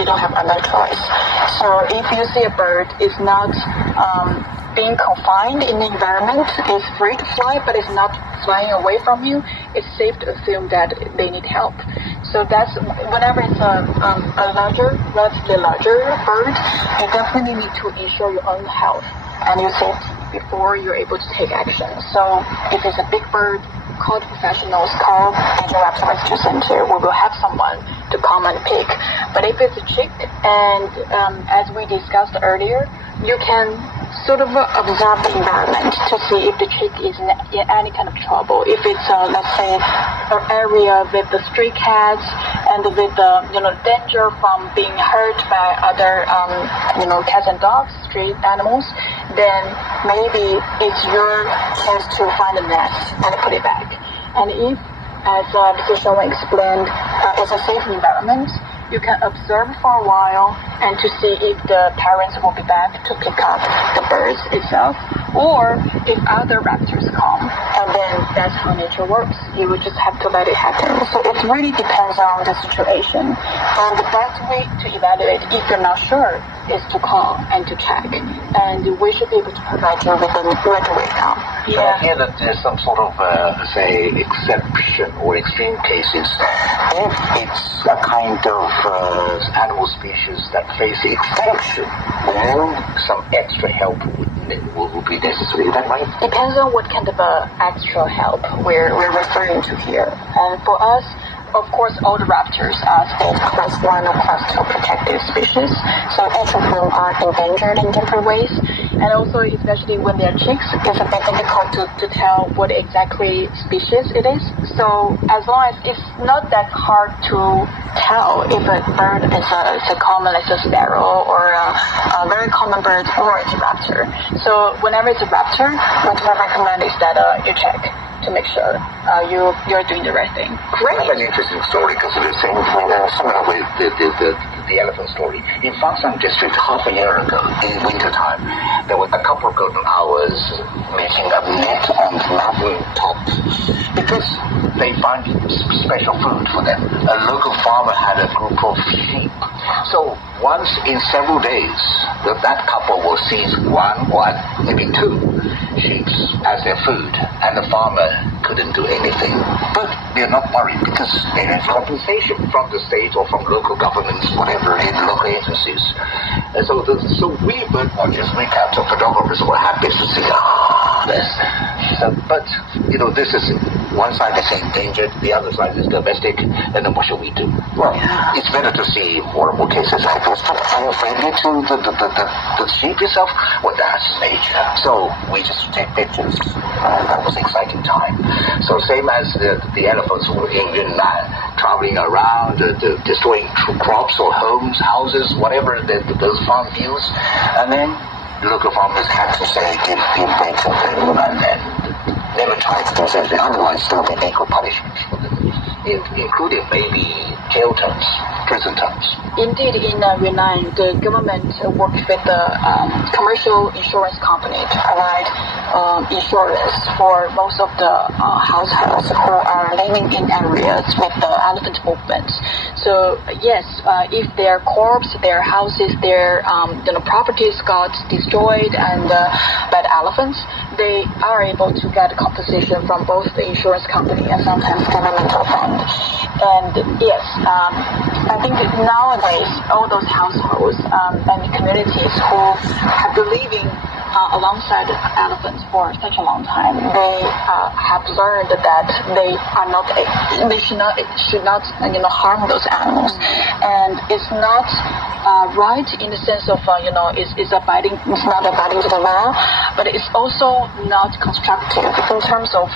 they don't have another choice. So if you see a bird is not being confined in the environment, is free to fly, but is not flying away from you, it's safe to assume that they need help. So that's whenever it's a relatively larger bird, you definitely need to ensure your own health and your safety before you're able to take action. So if it's a big bird, call the professionals, call Beijing Raptor Rescue Center. We will have someone to come and pick. But if it's a chick, and as we discussed earlier, you can sort of observe the environment to see if the chick is in any kind of trouble. If it's, let's say, an area with the stray cats and with the danger from being hurt by other cats and dogs, stray animals, then maybe it's your chance to find a nest and put it back. And if, as Mr. Sherman explained, it's a safe environment, you can observe for a while and to see if the parents will be back to pick up the birds itself, or if other raptors come. And then that's how nature works. You would just have to let it happen. So it really depends on the situation. And the best way to evaluate if you're not sure is to call and to check. And we should be able to provide you with a right away now. But I hear that there's some sort of, say, exception or extreme cases. If it's a kind of animal species that face extinction, then some extra help will be necessary. Is that right? Depends on what kind of extra help we're referring to here. And for us, of course, all the raptors are state class 1 or class 2 protected species, so each of them are endangered in different ways. And also, especially when they're chicks, it's a bit difficult to tell what exactly species it is. So as long as it's not that hard to tell if a bird is a common, like a sparrow, or a very common bird, or it's a raptor. So whenever it's a raptor, what I recommend is that you check to make sure you're doing the right thing. Great. I have an interesting story because it was similar with the elephant story. In Fangshan district, half a year ago, in wintertime, there were a couple of golden hours making a net on the mountain top because they find special food for them. A local farmer had a group of sheep. So once in several days, that couple will seize one or maybe two sheep as their food, and the farmer couldn't do anything. But they're not worried because there is compensation from the state or from local governments, whatever, in local agencies. And so we bird watchers, we capture photographers were happy to see this. But this is one side is endangered, the other side is domestic, and then what should we do? Well, it's better to see more and more cases like this. But are you friendly to the sheep itself? Well, that's nature. So we just take pictures. That was an exciting time. So same as the elephants were in Yunnan, traveling around, destroying crops or homes, houses, whatever, those farm views. And then local farmers had to say, give way to them, and then never tried to do something. Otherwise, there will be legal punishment for them, including maybe jail terms, prison terms. Indeed, in Yunnan, the government worked with the commercial insurance company to provide insurance for most of the households who are living in areas with the elephant movements. So yes, if their corpse, their houses, their properties got destroyed and by the elephants, they are able to get compensation from both the insurance company and sometimes governmental fund. And yes, I think that nowadays all those households and communities who have been living alongside elephants for such a long time, they have learned that they should not harm those animals, and it's not right in the sense of it's not abiding to the law, but it's also not constructive in terms of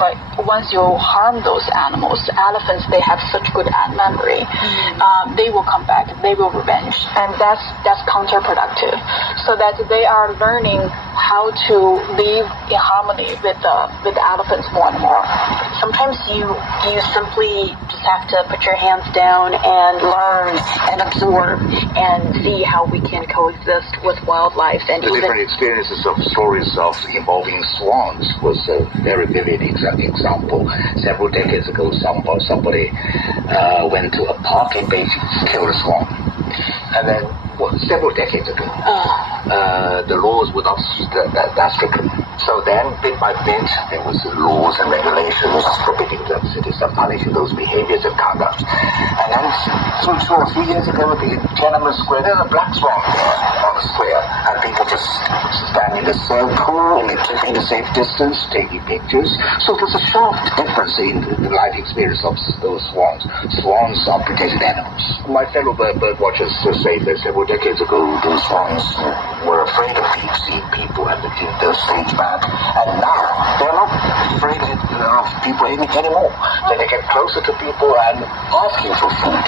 once you harm those animals. Elephants, they have such good memory, they will come back, they will revenge, and that's counterproductive. So that they are learning how to live in harmony with the elephants more and more. Sometimes you simply just have to put your hands down and learn and absorb and see how we can coexist with wildlife. And the different experiences of stories of involving swans was a very vivid example. Several decades ago, somebody went to a park in Beijing, killed a swan. And then, several decades ago, the laws were not that strictly. So then, bit by bit, there was laws and regulations forbidding the cities and punishing those behaviors and conduct. And then, 2 or 3 years ago, in Tiananmen Square, there's a black swan there on the square, and people just stand in a circle, and keeping a safe distance, taking pictures. So there's a sharp difference in the life experience of those swans. Swans are protected animals. My fellow bird watchers say that several decades ago, those swans were afraid of seeing people and they'll stage back. And now, they're not afraid of people anymore. Then they get closer to people and asking for food.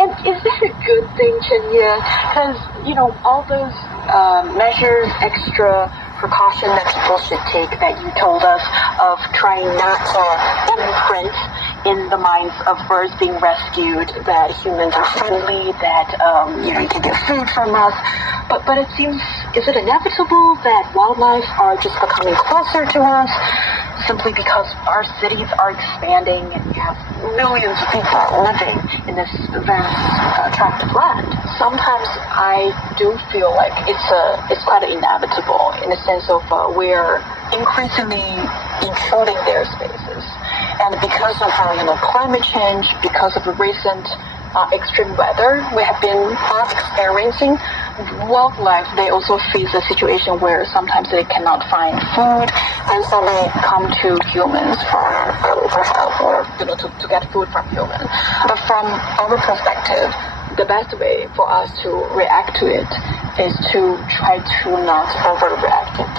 And is that a good thing, Chenya? Because, all those measures, extra precaution that people should take that you told us of trying not to imprint in the minds of birds being rescued that humans are friendly, that you can get food from us. But it seems, is it inevitable that wildlife are just becoming closer to us simply because our cities are expanding and we have millions of people living in this vast tract of land? Sometimes I do feel like it's quite inevitable in the sense of we're increasingly intruding their spaces. And because of climate change, because of the recent extreme weather we have been experiencing, wildlife, they also face a situation where sometimes they cannot find food, and so they come to humans for help or to get food from humans. But from our perspective, the best way for us to react to it is to try to not overreact it.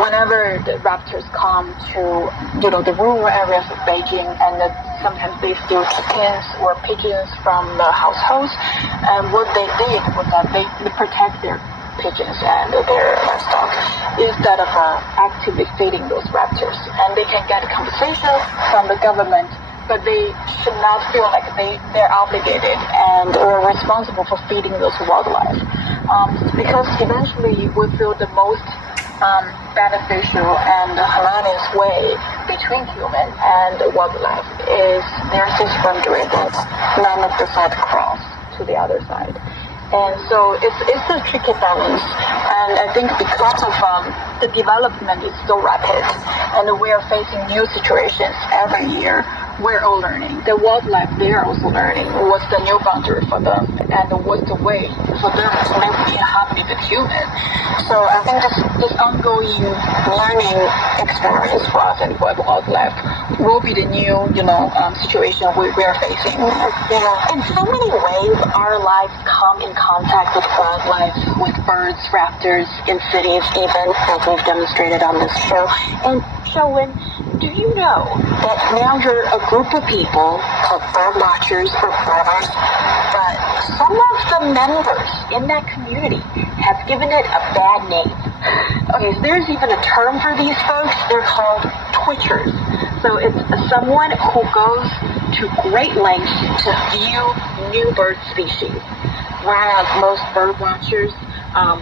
Whenever the raptors come to the rural areas of Beijing, and sometimes they steal chickens or pigeons from the households, and what they did was that they protect their pigeons and their livestock instead of actively feeding those raptors. And they can get compensation from the government, but they should not feel like they're obligated and or responsible for feeding those wildlife. Because eventually we feel the most beneficial and harmonious way between human and wildlife is there's this boundary that none of the side cross to the other side. And so it's a tricky balance. And I think because of the development is so rapid and we are facing new situations every year, we're all learning. The wildlife, they are also learning what's the new boundary for them and what's the way for them to live in harmony with humans. So I think this ongoing learning experience for us and for wildlife will be the new, situation we are facing. In so many ways, our lives come in contact with wildlife, with birds, raptors, in cities even, as we've demonstrated on this show. And Xiaowen, do you know that now you're a group of people called bird watchers or birders, but some of the members in that community have given it a bad name? Okay, so there's even a term for these folks. They're called twitchers. So it's someone who goes to great lengths to view new bird species, whereas most bird watchers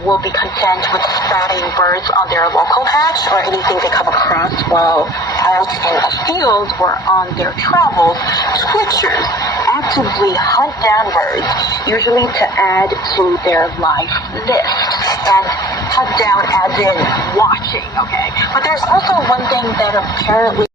will be content with spotting birds on their local hatch or anything they come across while out in a field or on their travels. Twitchers actively hunt down birds, usually to add to their life list. And hunt down as in watching, okay? But there's also one thing that apparently